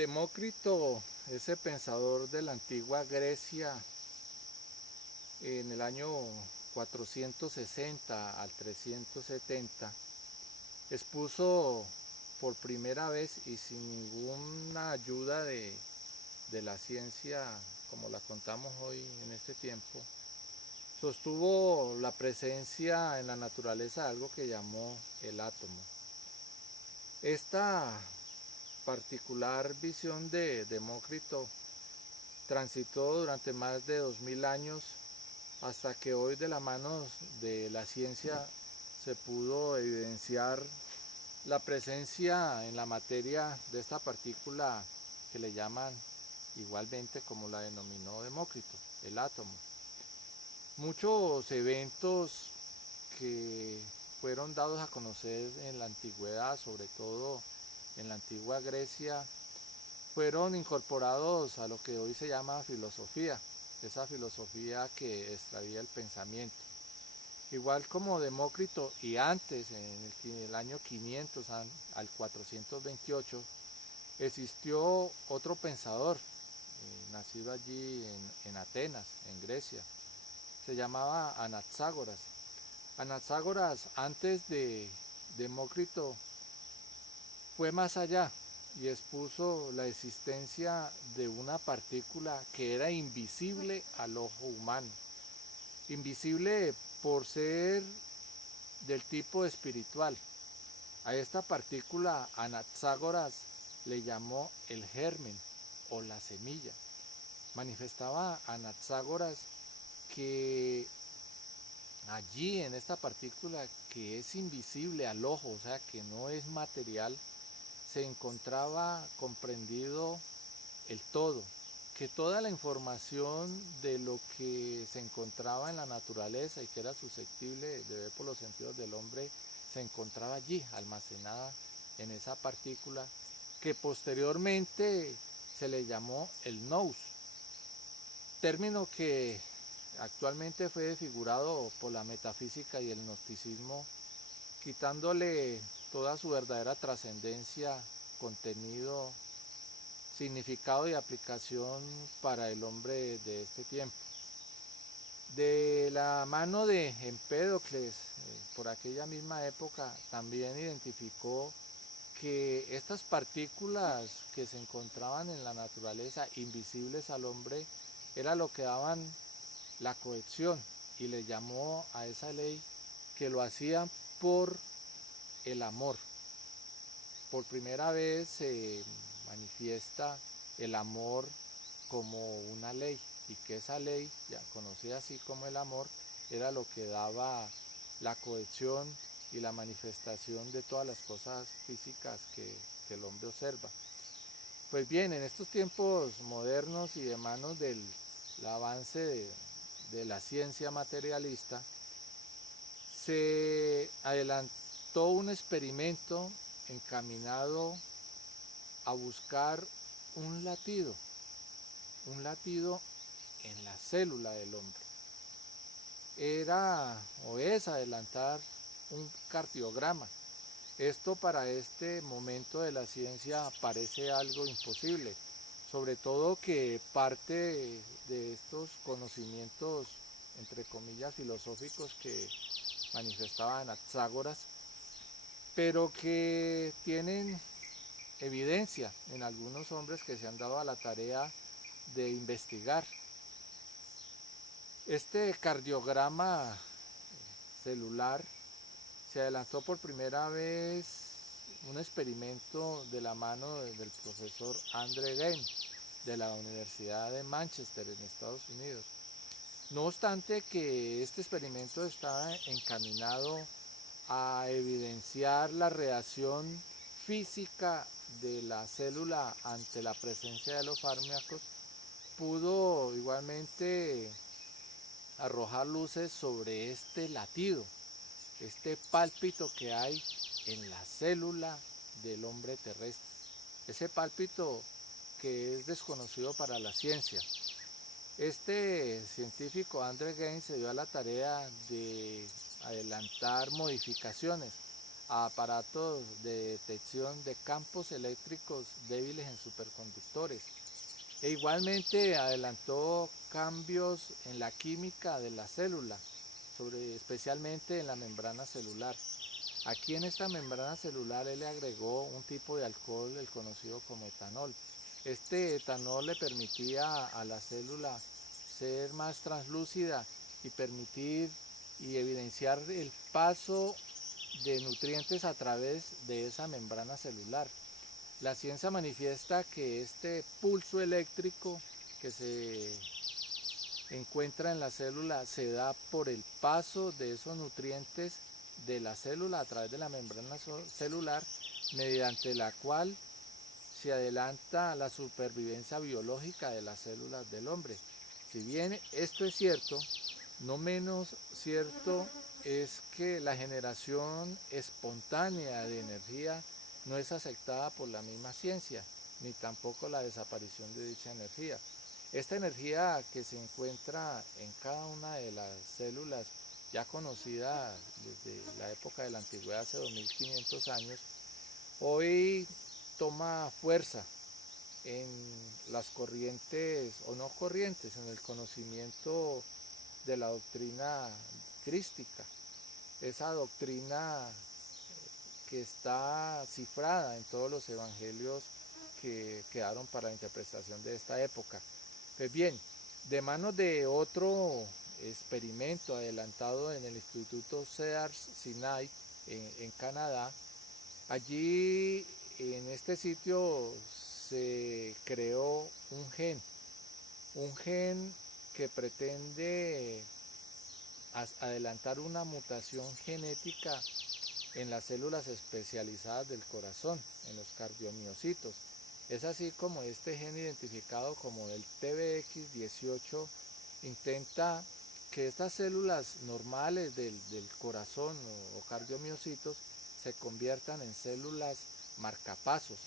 Demócrito, ese pensador de la antigua Grecia, en el año 460 al 370, expuso por primera vez y sin ninguna ayuda de la ciencia como la contamos hoy en este tiempo, sostuvo la presencia en la naturaleza de algo que llamó el átomo. Esta particular visión de Demócrito transitó durante más de 2000 años hasta que hoy, de la mano de la ciencia, se pudo evidenciar la presencia en la materia de esta partícula que le llaman igualmente como la denominó Demócrito, el átomo. Muchos eventos que fueron dados a conocer en la antigüedad, sobre todo en la antigua Grecia, fueron incorporados a lo que hoy se llama filosofía, esa filosofía que extraía el pensamiento. Igual como Demócrito, y antes, en el año 500 al 428, existió otro pensador, nacido allí en Atenas, en Grecia. Se llamaba Anaxágoras. Anaxágoras, antes de Demócrito, fue más allá y expuso la existencia de una partícula que era invisible al ojo humano. Invisible por ser del tipo espiritual. A esta partícula Anaxágoras le llamó el germen o la semilla. Manifestaba Anaxágoras que allí, en esta partícula que es invisible al ojo, o sea que no es material, se encontraba comprendido el todo, que toda la información de lo que se encontraba en la naturaleza y que era susceptible de ver por los sentidos del hombre, se encontraba allí, almacenada en esa partícula, que posteriormente se le llamó el nous, término que actualmente fue desfigurado por la metafísica y el gnosticismo, quitándole toda su verdadera trascendencia, contenido, significado y aplicación para el hombre de este tiempo. De la mano de Empédocles, por aquella misma época, también identificó que estas partículas que se encontraban en la naturaleza, invisibles al hombre, era lo que daban la cohesión, y le llamó a esa ley que lo hacían por el amor. Por primera vez se manifiesta el amor como una ley, y que esa ley, ya conocida así como el amor, era lo que daba la cohesión y la manifestación de todas las cosas físicas que el hombre observa. Pues bien, en estos tiempos modernos y de manos del avance de la ciencia materialista, se adelantó un experimento encaminado a buscar un latido en la célula del hombre. Era o es adelantar un cardiograma. Esto para este momento de la ciencia parece algo imposible, sobre todo que parte de estos conocimientos, entre comillas, filosóficos que manifestaban Anaxágoras, pero que tienen evidencia en algunos hombres que se han dado a la tarea de investigar. Este cardiograma celular se adelantó por primera vez un experimento de la mano del profesor André Geim de la Universidad de Manchester en Estados Unidos. No obstante que este experimento estaba encaminado a evidenciar la reacción física de la célula ante la presencia de los fármacos, pudo igualmente arrojar luces sobre este latido, este pálpito que hay en la célula del hombre terrestre. Ese pálpito que es desconocido para la ciencia. Este científico, André Geim, se dio a la tarea de adelantar modificaciones a aparatos de detección de campos eléctricos débiles en superconductores. E igualmente adelantó cambios en la química de la célula, especialmente en la membrana celular. Aquí en esta membrana celular él le agregó un tipo de alcohol, el conocido como etanol. Este etanol le permitía a la célula ser más translúcida y permitir y evidenciar el paso de nutrientes a través de esa membrana celular. La ciencia manifiesta que este pulso eléctrico que se encuentra en la célula se da por el paso de esos nutrientes de la célula a través de la membrana celular, mediante la cual se adelanta la supervivencia biológica de las células del hombre. Si bien esto es cierto, no menos cierto es que la generación espontánea de energía no es aceptada por la misma ciencia, ni tampoco la desaparición de dicha energía. Esta energía que se encuentra en cada una de las células, ya conocida desde la época de la antigüedad, hace 2500 años, hoy toma fuerza en las corrientes, o no corrientes, en el conocimiento de la doctrina crística. Esa doctrina que está cifrada en todos los evangelios que quedaron para la interpretación de esta época. Pues bien, de manos de otro experimento adelantado en el Instituto Cedars-Sinai en Canadá, allí en este sitio se creó un gen que pretende adelantar una mutación genética en las células especializadas del corazón, en los cardiomiocitos. Es así como este gen identificado como el TBX18 intenta que estas células normales del corazón o cardiomiocitos se conviertan en células marcapasos,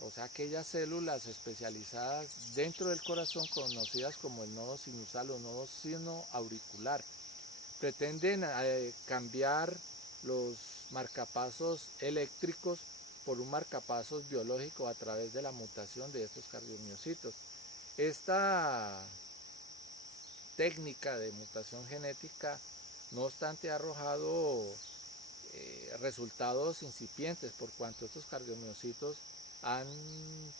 o sea, aquellas células especializadas dentro del corazón conocidas como el nodo sinusal o nodo sinoauricular. Pretenden cambiar los marcapasos eléctricos por un marcapasos biológico a través de la mutación de estos cardiomiocitos. Esta técnica de mutación genética, no obstante, ha arrojado resultados incipientes, por cuanto estos cardiomiocitos han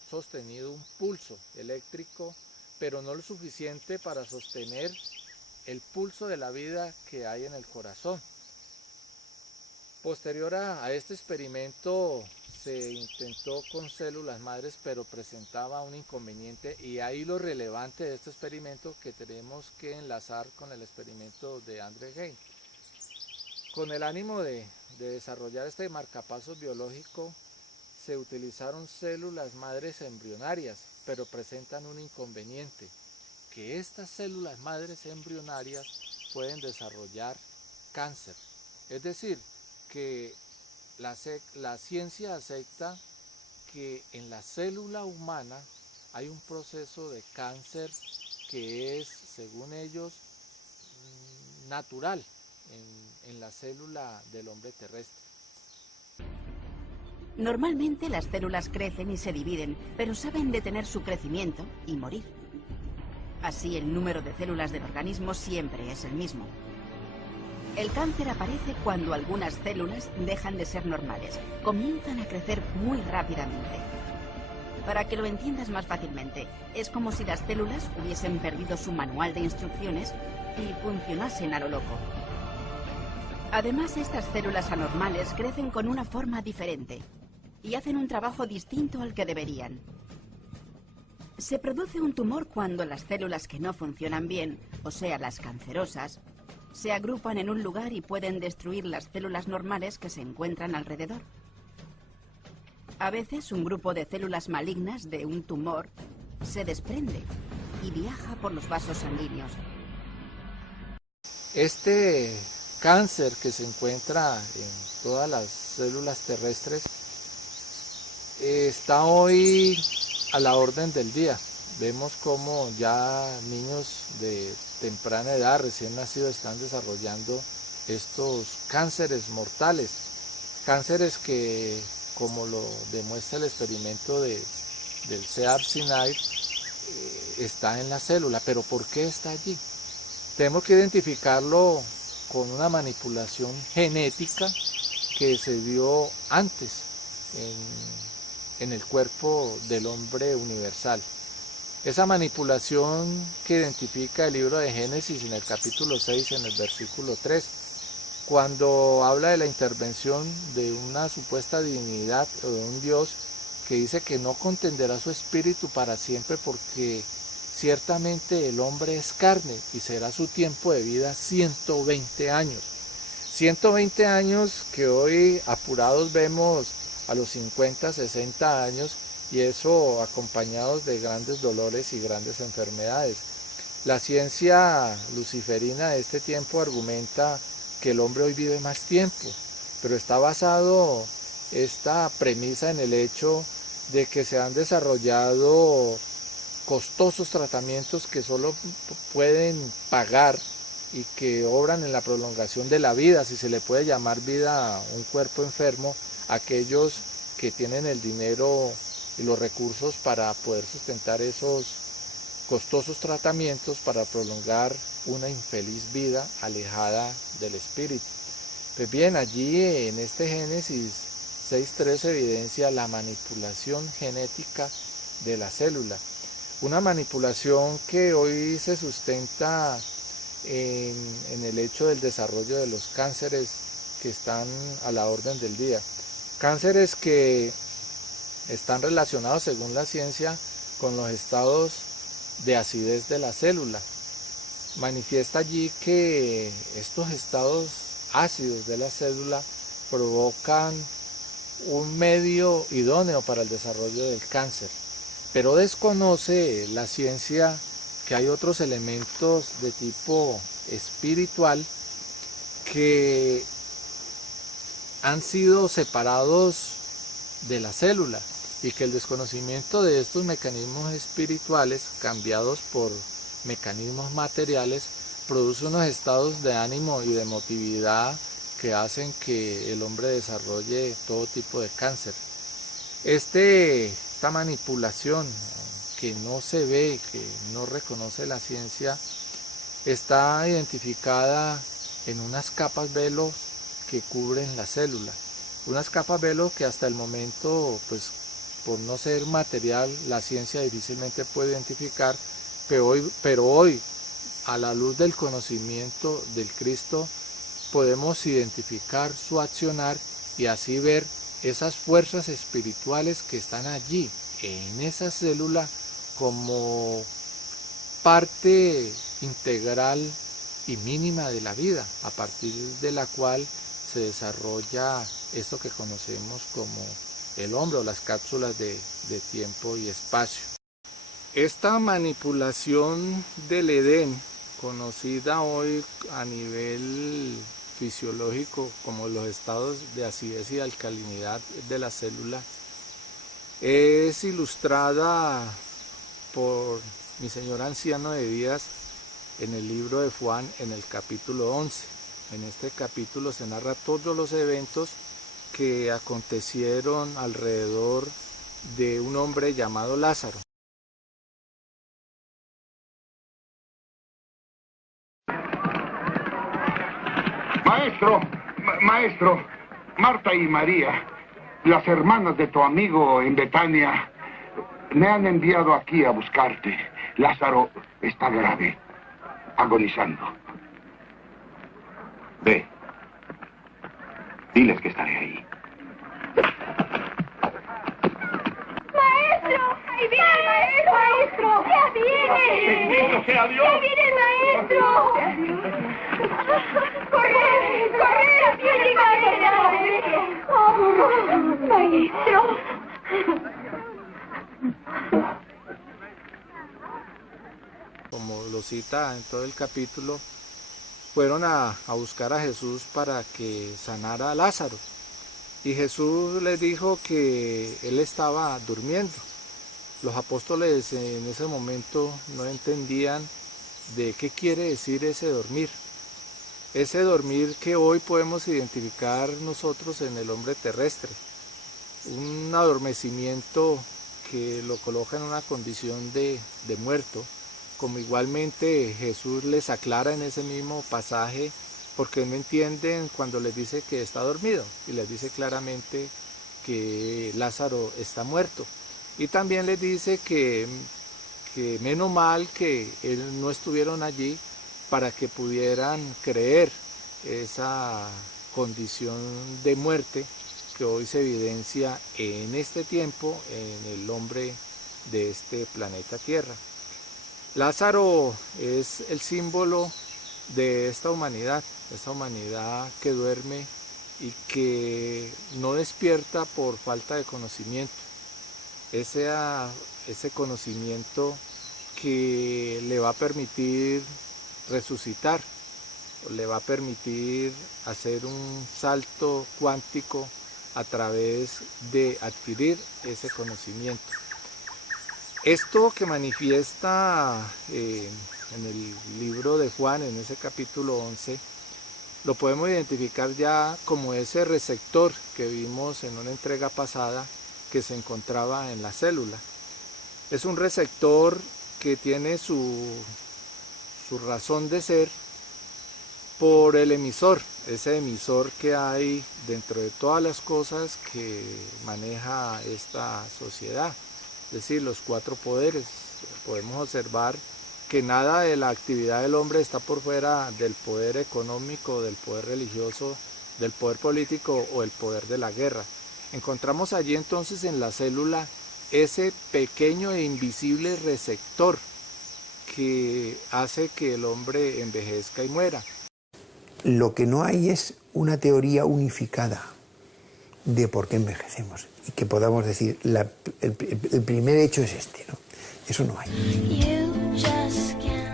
sostenido un pulso eléctrico, pero no lo suficiente para sostener el pulso de la vida que hay en el corazón. Posterior a este experimento se intentó con células madres, pero presentaba un inconveniente, y ahí lo relevante de este experimento que tenemos que enlazar con el experimento de Andre Geim. Con el ánimo de desarrollar este marcapasos biológico, se utilizaron células madres embrionarias, pero presentan un inconveniente, que estas células madres embrionarias pueden desarrollar cáncer. Es decir, que la ciencia acepta que en la célula humana hay un proceso de cáncer que es, según ellos, natural en la célula del hombre terrestre. Normalmente las células crecen y se dividen, pero saben detener su crecimiento y morir. Así el número de células del organismo siempre es el mismo. El cáncer aparece cuando algunas células dejan de ser normales, comienzan a crecer muy rápidamente. Para que lo entiendas más fácilmente, es como si las células hubiesen perdido su manual de instrucciones y funcionasen a lo loco. Además, estas células anormales crecen con una forma diferente y hacen un trabajo distinto al que deberían. Se produce un tumor cuando las células que no funcionan bien, o sea, las cancerosas, se agrupan en un lugar y pueden destruir las células normales que se encuentran alrededor. A veces un grupo de células malignas de un tumor se desprende y viaja por los vasos sanguíneos. Este cáncer que se encuentra en todas las células terrestres está hoy a la orden del día. Vemos como ya niños de temprana edad, recién nacidos, están desarrollando estos cánceres mortales. Cánceres que, como lo demuestra el experimento del Sear Sinai, está en la célula. ¿Pero por qué está allí? Tenemos que identificarlo con una manipulación genética que se dio antes en el cuerpo del hombre universal. Esa manipulación que identifica el libro de Génesis en el capítulo 6, en el versículo 3, cuando habla de la intervención de una supuesta divinidad o de un Dios que dice que no contenderá su espíritu para siempre porque ciertamente el hombre es carne y será su tiempo de vida 120 años. 120 años que hoy apurados vemos a los 50, 60 años, y eso acompañados de grandes dolores y grandes enfermedades. La ciencia luciferina de este tiempo argumenta que el hombre hoy vive más tiempo, pero está basado esta premisa en el hecho de que se han desarrollado costosos tratamientos que solo pueden pagar y que obran en la prolongación de la vida, si se le puede llamar vida a un cuerpo enfermo, aquellos que tienen el dinero y los recursos para poder sustentar esos costosos tratamientos para prolongar una infeliz vida alejada del espíritu. Pues bien, allí en este Génesis 6.3 se evidencia la manipulación genética de la célula, una manipulación que hoy se sustenta en el hecho del desarrollo de los cánceres que están a la orden del día. Cánceres que están relacionados, según la ciencia, con los estados de acidez de la célula. Manifiesta allí que estos estados ácidos de la célula provocan un medio idóneo para el desarrollo del cáncer, pero desconoce la ciencia que hay otros elementos de tipo espiritual que han sido separados de la célula y que el desconocimiento de estos mecanismos espirituales cambiados por mecanismos materiales produce unos estados de ánimo y de emotividad que hacen que el hombre desarrolle todo tipo de cáncer. Esta manipulación que no se ve, que no reconoce la ciencia, está identificada en unas capas velo que cubren la célula. Unas capas velo que hasta el momento, pues por no ser material, la ciencia difícilmente puede identificar, pero hoy, a la luz del conocimiento del Cristo, podemos identificar su accionar y así ver esas fuerzas espirituales que están allí, en esa célula, como parte integral y mínima de la vida, a partir de la cual se desarrolla esto que conocemos como el hombre o las cápsulas de tiempo y espacio. Esta manipulación del Edén, conocida hoy a nivel fisiológico como los estados de acidez y alcalinidad de la célula, es ilustrada por mi señor anciano de días en el libro de Juan en el capítulo 11. En este capítulo se narra todos los eventos que acontecieron alrededor de un hombre llamado Lázaro. Maestro, Marta y María, las hermanas de tu amigo en Betania, me han enviado aquí a buscarte. Lázaro está grave, agonizando. Ve, diles que estaré ahí. ¡Maestro! ¡Ahí viene, maestro! ¡Maestro! ¡Ya viene! ¡Bendito sea Dios! ¡Ya viene el maestro! ¡Corre! ¡Corre! ¡Ya viene el maestro! ¡Oh, maestro! Como lo cita en todo el capítulo, fueron a buscar a Jesús para que sanara a Lázaro. Y Jesús les dijo que él estaba durmiendo. Los apóstoles en ese momento no entendían de qué quiere decir ese dormir. ese dormir que hoy podemos identificar nosotros en el hombre terrestre, un adormecimiento que lo coloca en una condición de muerto, como igualmente Jesús les aclara en ese mismo pasaje, porque no entienden cuando les dice que está dormido, y les dice claramente que Lázaro está muerto, y también les dice que menos mal que él no estuvieron allí para que pudieran creer esa condición de muerte que hoy se evidencia en este tiempo en el hombre de este planeta Tierra. Lázaro es el símbolo de esta humanidad que duerme y que no despierta por falta de conocimiento. Ese conocimiento que le va a permitir resucitar, le va a permitir hacer un salto cuántico a través de adquirir ese conocimiento. Esto que manifiesta en el libro de Juan, en ese capítulo 11, lo podemos identificar ya como ese receptor que vimos en una entrega pasada que se encontraba en la célula. Es un receptor que tiene su razón de ser por el emisor, ese emisor que hay dentro de todas las cosas que maneja esta sociedad, es decir, los 4 poderes. Podemos observar que nada de la actividad del hombre está por fuera del poder económico, del poder religioso, del poder político o el poder de la guerra. Encontramos allí entonces en la célula ese pequeño e invisible receptor que hace que el hombre envejezca y muera. Lo que no hay es una teoría unificada de por qué envejecemos y que podamos decir, el primer hecho es este, ¿no? Eso no hay.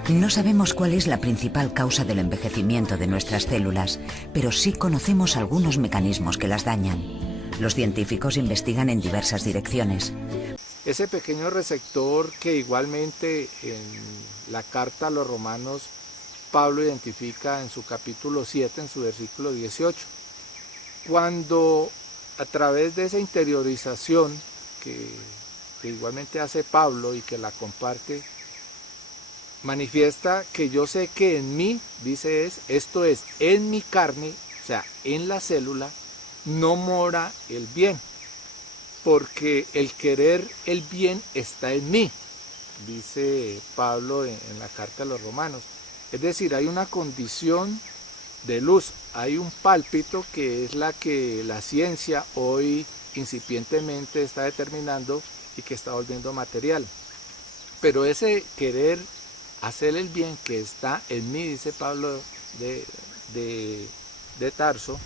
No sabemos cuál es la principal causa del envejecimiento de nuestras células, pero sí conocemos algunos mecanismos que las dañan. Los científicos investigan en diversas direcciones. Ese pequeño receptor que igualmente en la carta a los romanos Pablo identifica en su capítulo 7, en su versículo 18. Cuando a través de esa interiorización que igualmente hace Pablo y que la comparte, manifiesta que yo sé que en mí, dice esto es, en mi carne, o sea, en la célula, no mora el bien, porque el querer el bien está en mí, dice Pablo en la carta a los romanos. Es decir, hay una condición de luz, hay un pálpito que es la que la ciencia hoy incipientemente está determinando y que está volviendo material. Pero ese querer hacer el bien que está en mí, dice Pablo de Tarso,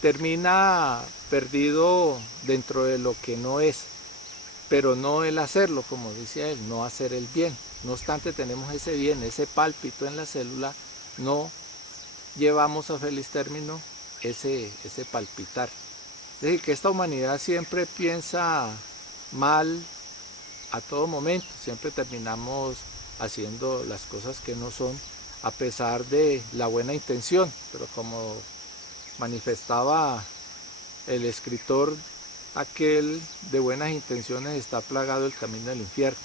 termina perdido dentro de lo que no es, pero no el hacerlo, como dice él, no hacer el bien. No obstante, tenemos ese bien, ese pálpito en la célula, no llevamos a feliz término ese palpitar. Es decir, que esta humanidad siempre piensa mal a todo momento, siempre terminamos haciendo las cosas que no son, a pesar de la buena intención, pero como manifestaba el escritor aquel, de buenas intenciones está plagado el camino del infierno,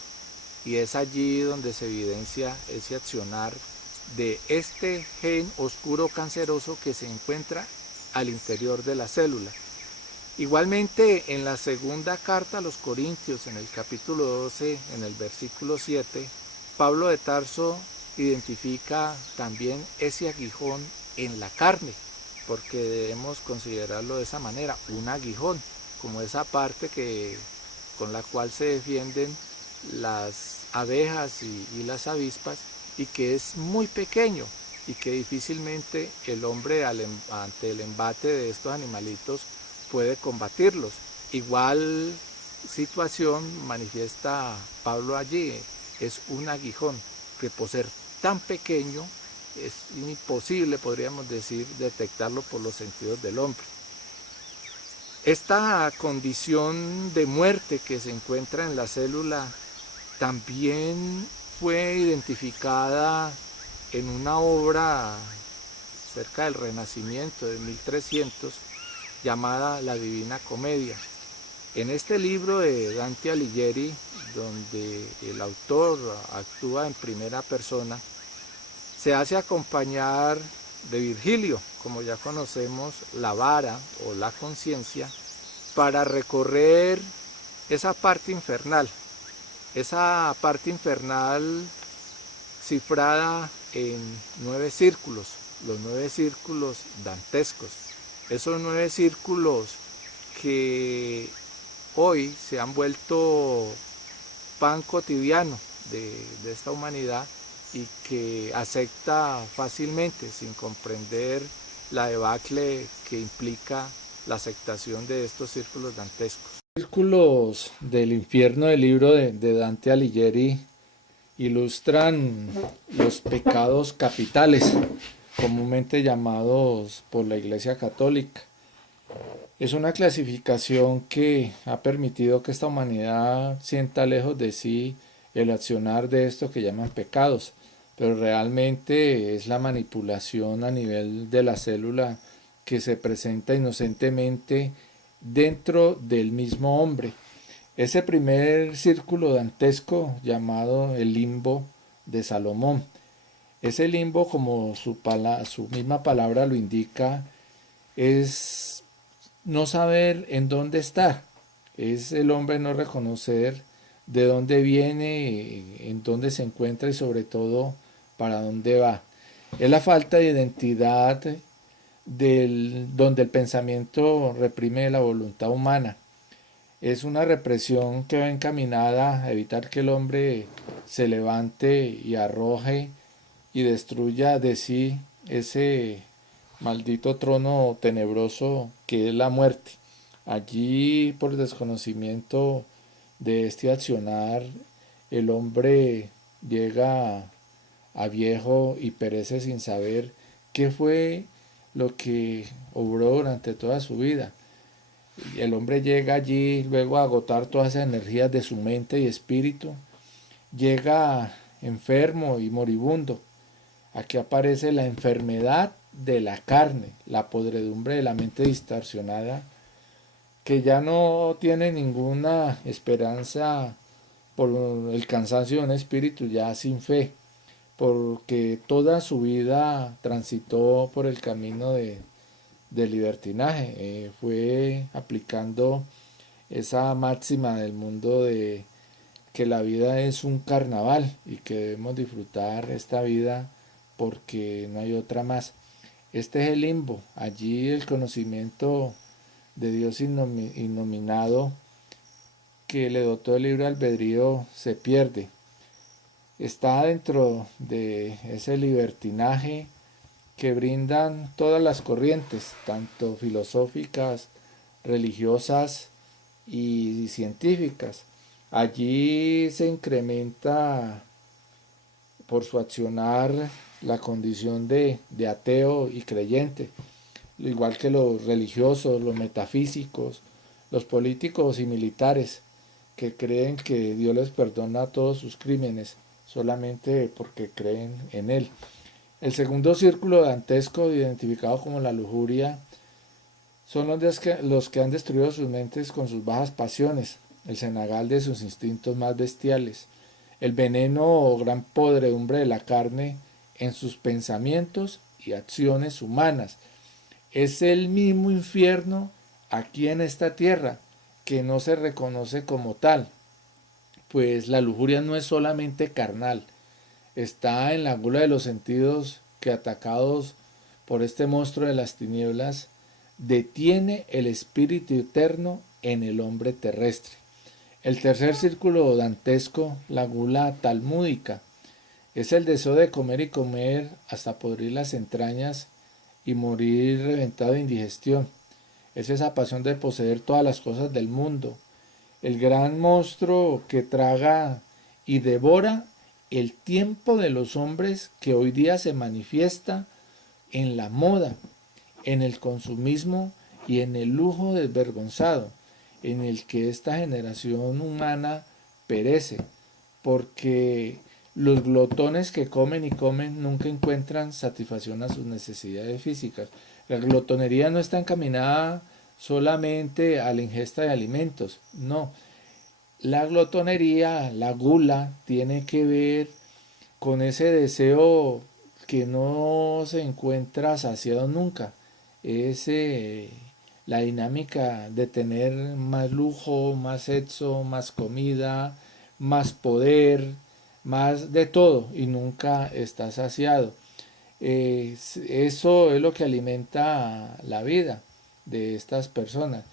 y es allí donde se evidencia ese accionar de este gen oscuro canceroso que se encuentra al interior de la célula. Igualmente en la segunda carta a los Corintios, en el capítulo 12, en el versículo 7, Pablo de Tarso identifica también ese aguijón en la carne, porque debemos considerarlo de esa manera, un aguijón, como esa parte con la cual se defienden las abejas y las avispas, y que es muy pequeño y que difícilmente el hombre ante el embate de estos animalitos puede combatirlos. Igual situación manifiesta Pablo allí, es un aguijón que por ser tan pequeño es imposible, podríamos decir, detectarlo por los sentidos del hombre. Esta condición de muerte que se encuentra en la célula también fue identificada en una obra cerca del Renacimiento de 1300, llamada La Divina Comedia. En este libro de Dante Alighieri, donde el autor actúa en primera persona, se hace acompañar de Virgilio, como ya conocemos, la vara o la conciencia, para recorrer esa parte infernal cifrada en 9 círculos, los 9 círculos dantescos, esos 9 círculos que hoy se han vuelto pan cotidiano de esta humanidad y que acepta fácilmente sin comprender la debacle que implica la aceptación de estos círculos dantescos. Los círculos del infierno del libro de Dante Alighieri ilustran los pecados capitales, comúnmente llamados por la Iglesia Católica. Es una clasificación que ha permitido que esta humanidad sienta lejos de sí el accionar de esto que llaman pecados, pero realmente es la manipulación a nivel de la célula que se presenta inocentemente dentro del mismo hombre. Ese primer círculo dantesco llamado el limbo de Salomón. Ese limbo, como su misma palabra lo indica, es no saber en dónde está. Es el hombre no reconocer de dónde viene, en dónde se encuentra y sobre todo para dónde va. Es la falta de identidad donde el pensamiento reprime la voluntad humana. Es una represión que va encaminada a evitar que el hombre se levante y arroje y destruya de sí ese maldito trono tenebroso que es la muerte. Allí, por desconocimiento de este accionar, el hombre llega a viejo y perece sin saber qué fue lo que obró durante toda su vida. Y el hombre llega allí luego a agotar todas esas energías de su mente y espíritu, llega enfermo y moribundo. Aquí aparece la enfermedad de la carne, la podredumbre de la mente distorsionada, que ya no tiene ninguna esperanza por el cansancio de un espíritu ya sin fe, porque toda su vida transitó por el camino de libertinaje, fue aplicando esa máxima del mundo de que la vida es un carnaval y que debemos disfrutar esta vida porque no hay otra más. Este es el limbo, allí el conocimiento de Dios innominado que le dotó el libre albedrío se pierde. Está dentro de ese libertinaje que brindan todas las corrientes, tanto filosóficas, religiosas y científicas. Allí se incrementa por su accionar la condición de ateo y creyente, igual que los religiosos, los metafísicos, los políticos y militares, que creen que Dios les perdona todos sus crímenes solamente porque creen en Él. El segundo círculo dantesco, identificado como la lujuria, son los que han destruido sus mentes con sus bajas pasiones, el cenagal de sus instintos más bestiales, el veneno o gran podredumbre de la carne en sus pensamientos y acciones humanas. Es el mismo infierno aquí en esta tierra, que no se reconoce como tal, pues la lujuria no es solamente carnal, está en la gula de los sentidos que, atacados por este monstruo de las tinieblas, detiene el espíritu eterno en el hombre terrestre. El tercer círculo dantesco, la gula talmúdica, es el deseo de comer y comer hasta podrir las entrañas y morir reventado de indigestión. Es esa pasión de poseer todas las cosas del mundo, el gran monstruo que traga y devora el tiempo de los hombres, que hoy día se manifiesta en la moda, en el consumismo y en el lujo desvergonzado, en el que esta generación humana perece, porque Los glotones que comen y comen nunca encuentran satisfacción a sus necesidades físicas. La glotonería no está encaminada solamente a la ingesta de alimentos, no. La glotonería, la gula, tiene que ver con ese deseo que no se encuentra saciado nunca. Es la dinámica de tener más lujo, más sexo, más comida, más poder, más de todo y nunca está saciado. Eso es lo que alimenta la vida de estas personas.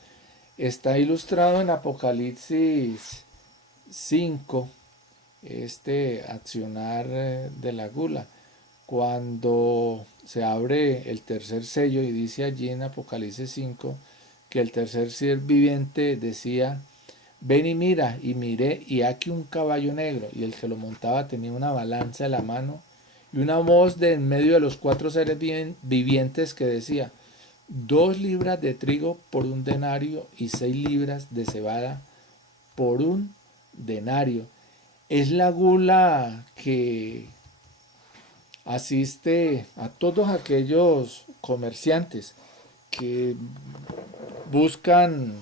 Está ilustrado en Apocalipsis 5, este accionar de la gula, cuando se abre el tercer sello y dice allí en Apocalipsis 5 que el tercer ser viviente decía: ven y mira, y miré, y aquí un caballo negro, y el que lo montaba tenía una balanza en la mano, y una voz de en medio de los cuatro seres vivientes que decía: 2 libras de trigo por un denario, y 6 libras de cebada por un denario. Es la gula que asiste a todos aquellos comerciantes que buscan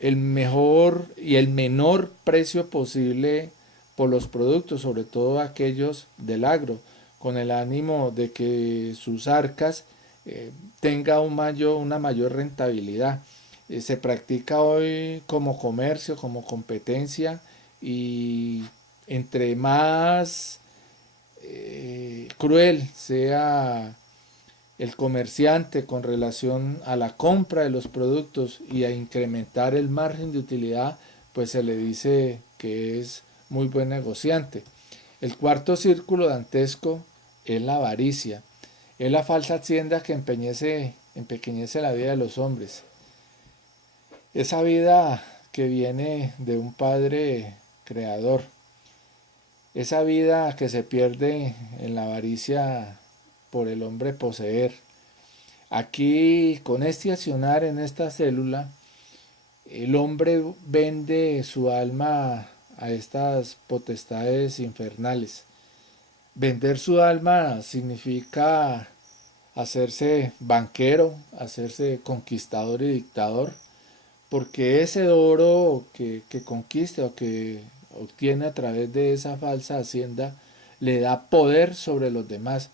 el mejor y el menor precio posible por los productos, sobre todo aquellos del agro, con el ánimo de que sus arcas tenga una mayor rentabilidad. Se practica hoy como comercio, como competencia, y entre más cruel sea el comerciante con relación a la compra de los productos y a incrementar el margen de utilidad, pues se le dice que es muy buen negociante. El cuarto círculo dantesco es la avaricia. Es la falsa hacienda que empequeñece la vida de los hombres. Esa vida que viene de un Padre creador. Esa vida que se pierde en la avaricia por el hombre poseer. Aquí, con este accionar en esta célula, el hombre vende su alma a estas potestades infernales. Vender su alma significa hacerse banquero, hacerse conquistador y dictador, porque ese oro que conquista o que obtiene a través de esa falsa hacienda le da poder sobre los demás.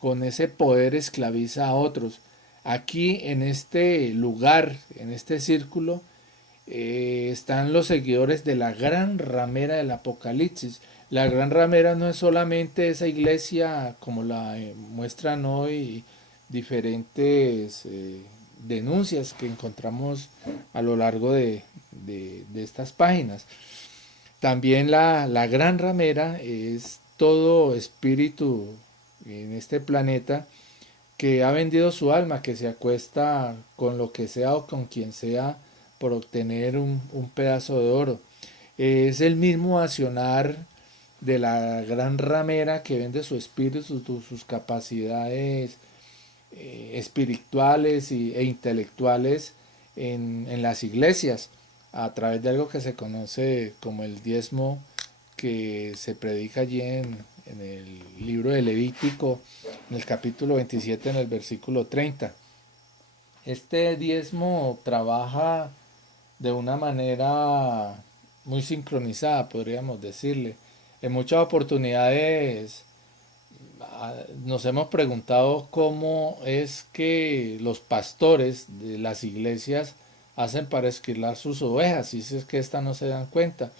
Con ese poder esclaviza a otros. Aquí en este lugar, en este círculo, están los seguidores de la gran ramera del Apocalipsis. La gran ramera no es solamente esa iglesia como la muestran hoy diferentes denuncias que encontramos a lo largo de estas páginas. También la gran ramera es todo espíritu en este planeta que ha vendido su alma, que se acuesta con lo que sea o con quien sea por obtener un pedazo de oro. Es el mismo accionar de la gran ramera que vende su espíritu, sus capacidades espirituales e intelectuales en las iglesias, a través de algo que se conoce como el diezmo, que se predica allí en el libro de Levítico, en el capítulo 27, en el versículo 30. Este diezmo trabaja de una manera muy sincronizada, podríamos decirle. En muchas oportunidades nos hemos preguntado cómo es que los pastores de las iglesias hacen para esquilar sus ovejas, y si es que éstas no se dan cuenta.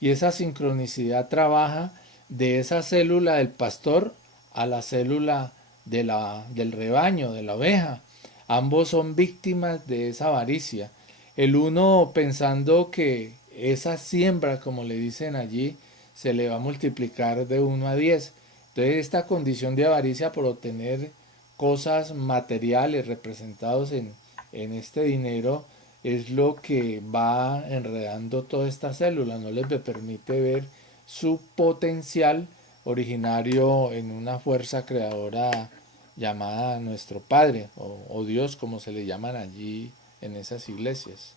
Y esa sincronicidad trabaja de esa célula del pastor a la célula del rebaño, de la oveja. Ambos son víctimas de esa avaricia. El uno pensando que esa siembra, como le dicen allí, se le va a multiplicar de 1 a 10. Entonces esta condición de avaricia por obtener cosas materiales representados en este dinero es lo que va enredando toda esta célula, no les permite ver su potencial originario en una fuerza creadora llamada nuestro Padre o Dios, como se le llaman allí en esas iglesias.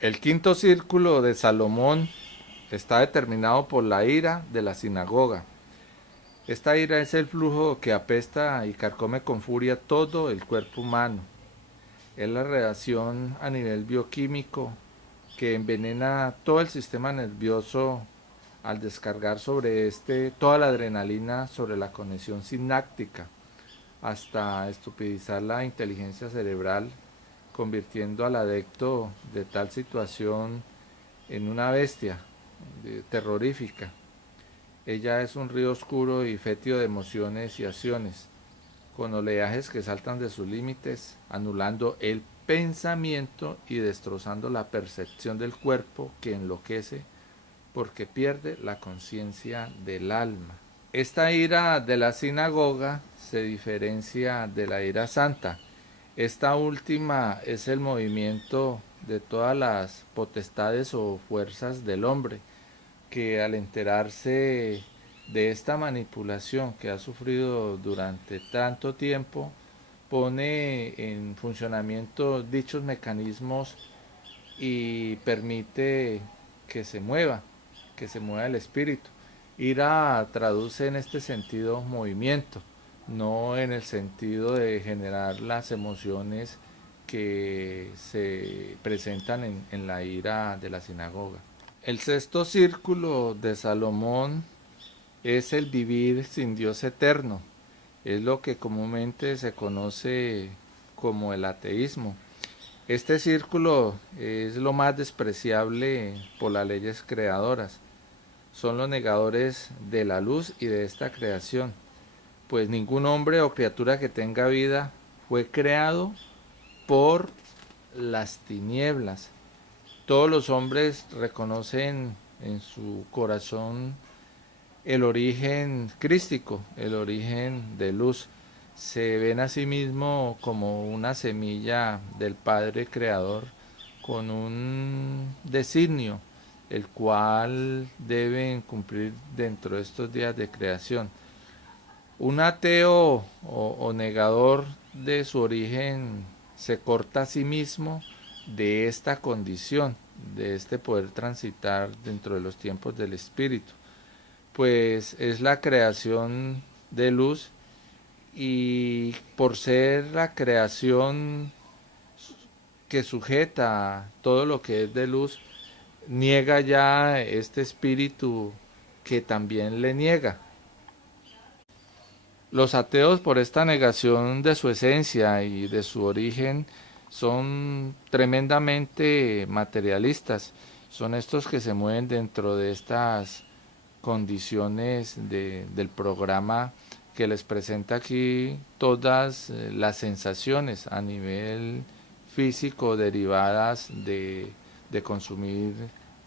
El quinto círculo de Salomón está determinado por la ira de la sinagoga. Esta ira es el flujo que apesta y carcome con furia todo el cuerpo humano. Es la reacción a nivel bioquímico que envenena todo el sistema nervioso al descargar sobre este toda la adrenalina sobre la conexión sináptica, hasta estupidizar la inteligencia cerebral, convirtiendo al adepto de tal situación en una bestia terrorífica. Ella es un río oscuro y fétido de emociones y acciones, con oleajes que saltan de sus límites, anulando el pensamiento y destrozando la percepción del cuerpo, que enloquece porque pierde la conciencia del alma. Esta ira de la sinagoga se diferencia de la ira santa. Esta última es el movimiento de todas las potestades o fuerzas del hombre, que al enterarse de esta manipulación que ha sufrido durante tanto tiempo, pone en funcionamiento dichos mecanismos y permite que se mueva el espíritu. Ira traduce en este sentido movimiento, no en el sentido de generar las emociones que se presentan en la ira de la sinagoga. El sexto círculo de Salomón es el vivir sin Dios eterno. Es lo que comúnmente se conoce como el ateísmo. Este círculo es lo más despreciable por las leyes creadoras. Son los negadores de la luz y de esta creación, pues ningún hombre o criatura que tenga vida fue creado por las tinieblas. Todos los hombres reconocen en su corazón el origen crístico, el origen de luz. Se ven a sí mismo como una semilla del Padre Creador con un designio, el cual deben cumplir dentro de estos días de creación. Un ateo o negador de su origen se corta a sí mismo de esta condición, de este poder transitar dentro de los tiempos del espíritu, pues es la creación de luz, y por ser la creación que sujeta todo lo que es de luz, niega ya este espíritu que también le niega. Los ateos, por esta negación de su esencia y de su origen, son tremendamente materialistas. Son estos que se mueven dentro de estas condiciones del programa que les presenta aquí todas las sensaciones a nivel físico derivadas de consumir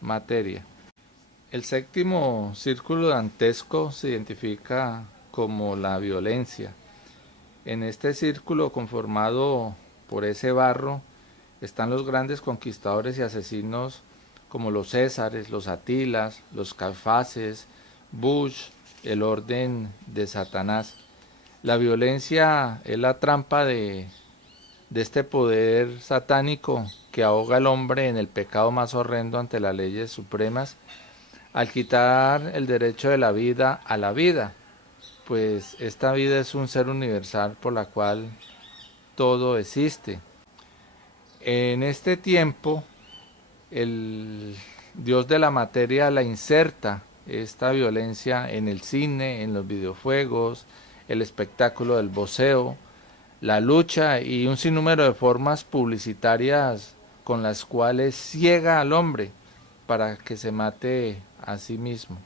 materia. El séptimo círculo dantesco se identifica como la violencia. En este círculo conformado por ese barro están los grandes conquistadores y asesinos como los Césares, los Atilas, los Caifases, Bush, el orden de Satanás. La violencia es la trampa de este poder satánico que ahoga al hombre en el pecado más horrendo ante las leyes supremas, al quitar el derecho de la vida a la vida, pues esta vida es un ser universal por la cual todo existe. En este tiempo, el Dios de la materia la inserta esta violencia en el cine, en los videojuegos, el espectáculo del boxeo, la lucha y un sinnúmero de formas publicitarias con las cuales ciega al hombre para que se mate a sí mismo.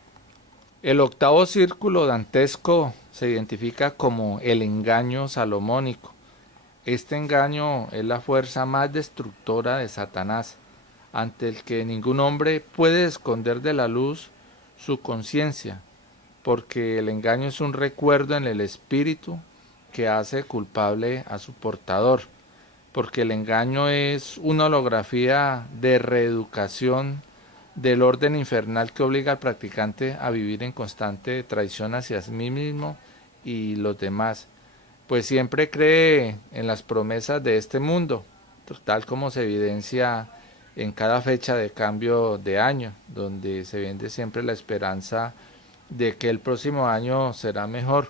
El octavo círculo dantesco se identifica como el engaño salomónico. Este engaño es la fuerza más destructora de Satanás, ante el que ningún hombre puede esconder de la luz su conciencia, porque el engaño es un recuerdo en el espíritu que hace culpable a su portador, porque el engaño es una holografía de reeducación del orden infernal que obliga al practicante a vivir en constante traición hacia sí mismo y los demás, pues siempre cree en las promesas de este mundo, tal como se evidencia en cada fecha de cambio de año, donde se vende siempre la esperanza de que el próximo año será mejor.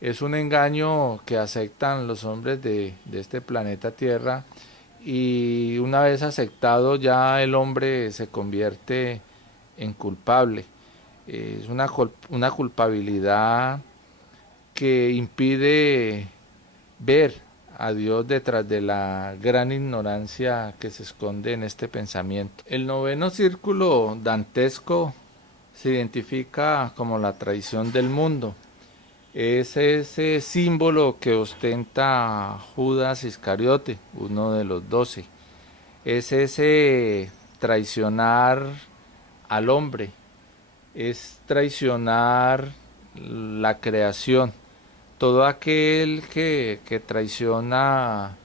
Es un engaño que aceptan los hombres de este planeta Tierra, y una vez aceptado ya el hombre se convierte en culpable. Es una culpabilidad que impide ver a Dios detrás de la gran ignorancia que se esconde en este pensamiento. El noveno círculo dantesco se identifica como la traición del mundo. Es ese símbolo que ostenta Judas Iscariote, uno de los 12. Es ese traicionar al hombre, es traicionar la creación. Todo aquel que traiciona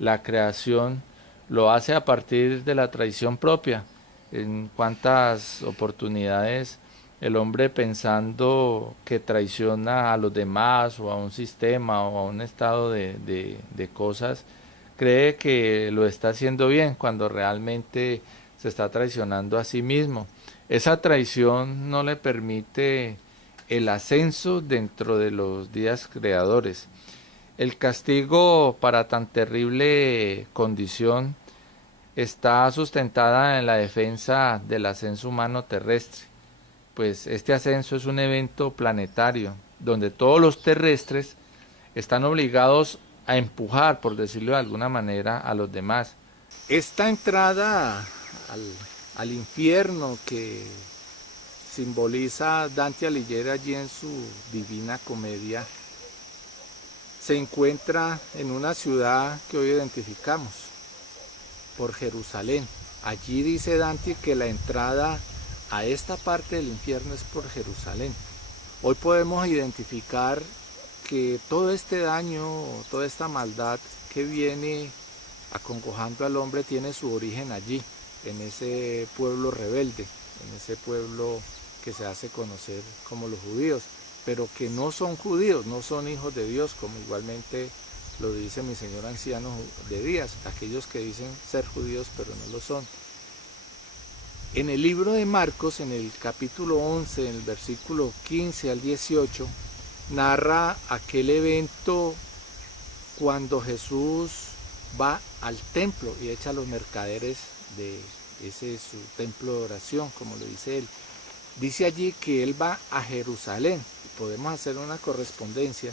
la creación lo hace a partir de la traición propia. En cuántas oportunidades el hombre, pensando que traiciona a los demás o a un sistema o a un estado de cosas, cree que lo está haciendo bien cuando realmente se está traicionando a sí mismo. Esa traición no le permite el ascenso dentro de los días creadores. El castigo para tan terrible condición está sustentada en la defensa del ascenso humano terrestre, pues este ascenso es un evento planetario donde todos los terrestres están obligados a empujar, por decirlo de alguna manera, a los demás. Esta entrada al infierno que simboliza Dante Alighieri allí en su Divina Comedia se encuentra en una ciudad que hoy identificamos por Jerusalén. Allí dice Dante que la entrada a esta parte del infierno es por Jerusalén. Hoy podemos identificar que todo este daño, toda esta maldad que viene acongojando al hombre tiene su origen allí, en ese pueblo rebelde, en ese pueblo que se hace conocer como los judíos, pero que no son judíos, no son hijos de Dios, como igualmente lo dice mi señor anciano de Díaz, aquellos que dicen ser judíos pero no lo son. En el libro de Marcos, en el capítulo 11, en el versículo 15 al 18, narra aquel evento cuando Jesús va al templo y echa a los mercaderes de ese su templo de oración, como lo dice él. Dice allí que él va a Jerusalén. Podemos hacer una correspondencia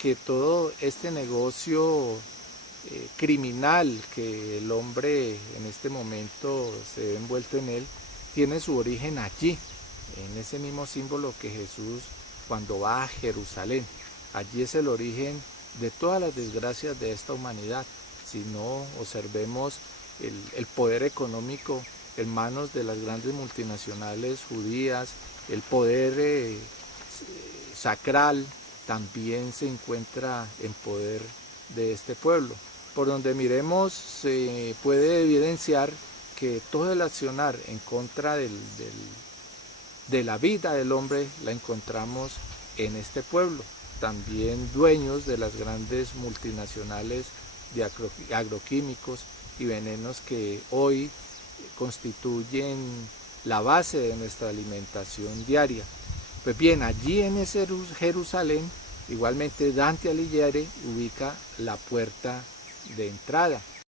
que todo este negocio criminal que el hombre en este momento se ve envuelto en él, tiene su origen allí, en ese mismo símbolo que Jesús cuando va a Jerusalén. Allí es el origen de todas las desgracias de esta humanidad. Si no observemos el poder económico en manos de las grandes multinacionales judías, el poder sacral también se encuentra en poder de este pueblo. Por donde miremos se puede evidenciar que todo el accionar en contra de la vida del hombre la encontramos en este pueblo. También dueños de las grandes multinacionales de agroquímicos y venenos que hoy constituyen la base de nuestra alimentación diaria. Pues bien, allí en ese Jerusalén, igualmente Dante Alighieri ubica la puerta de entrada.